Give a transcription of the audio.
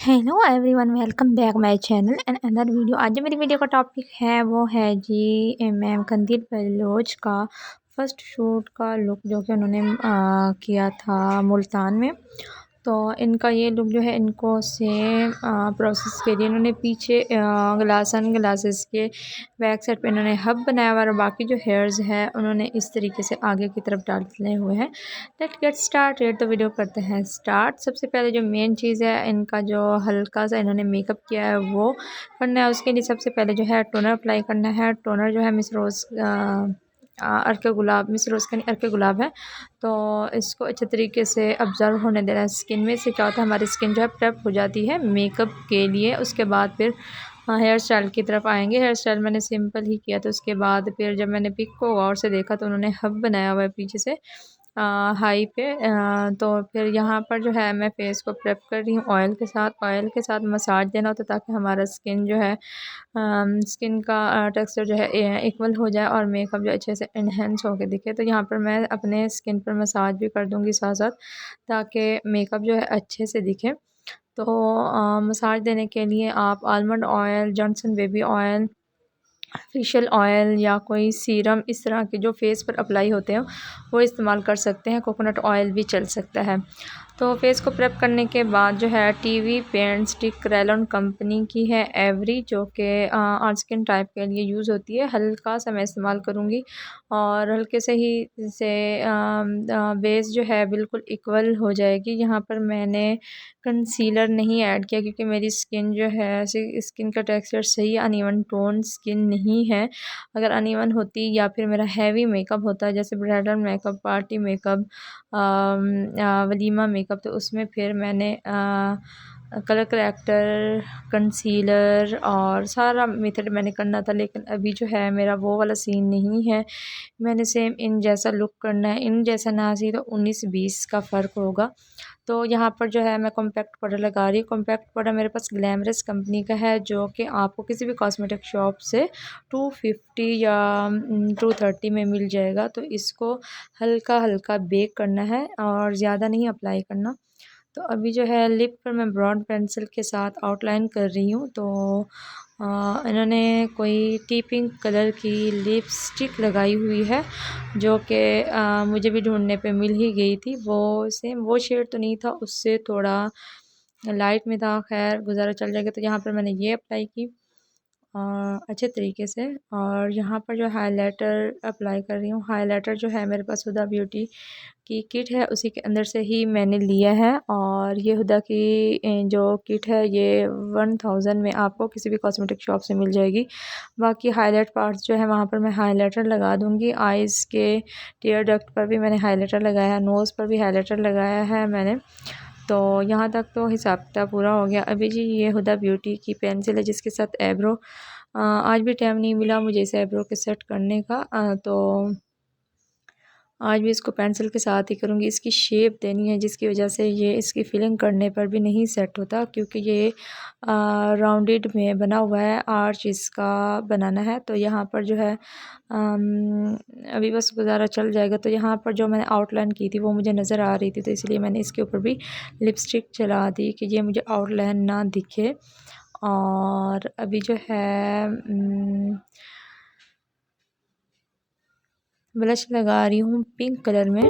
Hello everyone, welcome back my channel and another video. आज जो मेरी वीडियो का टॉपिक है वो है जी मैम कंदील बलोच का फर्स्ट शूट का लुक जो कि उन्होंने किया था मुल्तान में। तो इनका ये लुक जो है, इनको सेम प्रोसेस के लिए इन्होंने पीछे ग्लासेस के बैक साइड पे इन्होंने हब बनाया हुआ और बाकी जो हेयर्स है उन्होंने इस तरीके से आगे की तरफ डाले हुए हैं। Let get started. तो वीडियो करते हैं स्टार्ट। सबसे पहले जो मेन चीज़ है, इनका जो हल्का सा इन्होंने मेकअप किया है वो करना है। उसके लिए सबसे पहले जो है टोनर अप्लाई करना है। टोनर जो है मिस रोज़ अर्के गुलाब, मिस रोज़ का नहीं अर्के गुलाब है। तो इसको अच्छे तरीके से ऑब्ज़र्व होने देना है स्किन में। इससे क्या होता है, हमारी स्किन जो है प्रेप हो जाती है मेकअप के लिए। उसके बाद फिर हेयर स्टाइल की तरफ आएंगे। हेयर स्टाइल मैंने सिंपल ही किया। तो उसके बाद फिर जब मैंने पिक को गौर से देखा तो उन्होंने हब बनाया हुआ है पीछे से हाई पे। तो फिर यहाँ पर जो है मैं फेस को प्रेप कर रही हूँ ऑयल के साथ। ऑयल के साथ मसाज देना होता है ताकि हमारा स्किन जो है स्किन का टेक्सचर जो है इक्वल हो जाए और मेकअप जो अच्छे से इन्हेंस होकर दिखे। तो यहाँ पर मैं अपने स्किन पर मसाज भी कर दूँगी साथ साथ, ताकि मेकअप जो है अच्छे से दिखे। तो मसाज देने के लिए आप almond oil, Johnson baby oil, facial oil या कोई सीरम इस तरह के जो फेस पर अप्लाई होते हैं वो इस्तेमाल कर सकते हैं। कोकोनट ऑयल भी चल सकता है। तो फेस को प्रेप करने के बाद जो है टीवी पेंट स्टिक रेलॉन कंपनी की है एवरी, जो कि ऑन स्किन टाइप के लिए यूज़ होती है। हल्का सा मैं इस्तेमाल करूँगी और हल्के से ही से बेस जो है बिल्कुल इक्वल हो जाएगी। यहाँ पर मैंने कंसीलर नहीं ऐड किया क्योंकि मेरी स्किन जो है स्किन का टेक्सचर सही अनइवन टोन स्किन नहीं है। अगर अनइवन होती या फिर मेरा हैवी मेकअप होता जैसे bridal makeup, party makeup, walima makeup, तो उसमें फिर मैंने कलर करेक्टर, कंसीलर और सारा मेथड मैंने करना था। लेकिन अभी जो है मेरा वो वाला सीन नहीं है। मैंने सेम इन जैसा लुक करना है। इन जैसा ना सी तो 19-20 का फ़र्क होगा। तो यहाँ पर जो है मैं कॉम्पैक्ट पाउडर लगा रही हूँ। कॉम्पैक्ट पाउडर मेरे पास ग्लैमरस कंपनी का है, जो कि आपको किसी भी कॉस्मेटिक शॉप से 250 या 230 में मिल जाएगा। तो इसको हल्का हल्का बेक करना है और ज़्यादा नहीं अप्लाई करना। तो अभी जो है लिप पर मैं ब्रॉड पेंसिल के साथ आउटलाइन कर रही हूँ। तो इन्होंने कोई टी पिंक कलर की लिपस्टिक लगाई हुई है, जो कि मुझे भी ढूंढने पे मिल ही गई थी। वो सेम वो शेड तो नहीं था, उससे थोड़ा लाइट में था। खैर गुजारा चल जाएगा। तो यहाँ पर मैंने ये अप्लाई की अच्छे तरीके से। और यहाँ पर जो हाइलाइटर अप्लाई कर रही हूँ। हाइलाइटर जो है मेरे पास हुदा ब्यूटी की किट है, उसी के अंदर से ही मैंने लिया है। और ये हुदा की जो किट है ये 1000 में आपको किसी भी कॉस्मेटिक शॉप से मिल जाएगी। बाकी हाईलाइट पार्ट्स जो है वहाँ पर मैं हाईलाइटर लगा दूँगी। आइज़ के टीयर डक्ट पर भी मैंने हाईलाइटर लगाया है, नोज़ पर भी हाईलाइटर लगाया है मैंने। तो यहाँ तक तो हिसाब किताब पूरा हो गया। अभी जी ये हुदा ब्यूटी की पेंसिल है जिसके साथ एब्रो, आज भी टाइम नहीं मिला मुझे इस एब्रो के सेट करने का। तो आज भी इसको पेंसिल के साथ ही करूँगी। इसकी शेप देनी है जिसकी वजह से ये इसकी फिलिंग करने पर भी नहीं सेट होता, क्योंकि ये राउंडेड में बना हुआ है। आर्च इसका बनाना है। तो यहाँ पर जो है अभी बस गुजारा चल जाएगा। तो यहाँ पर जो मैंने आउटलाइन की थी वो मुझे नज़र आ रही थी, तो इसलिए मैंने इसके ऊपर भी लिपस्टिक चला दी कि ये मुझे आउटलाइन ना दिखे। और अभी जो है ब्लश लगा रही हूँ पिंक कलर में।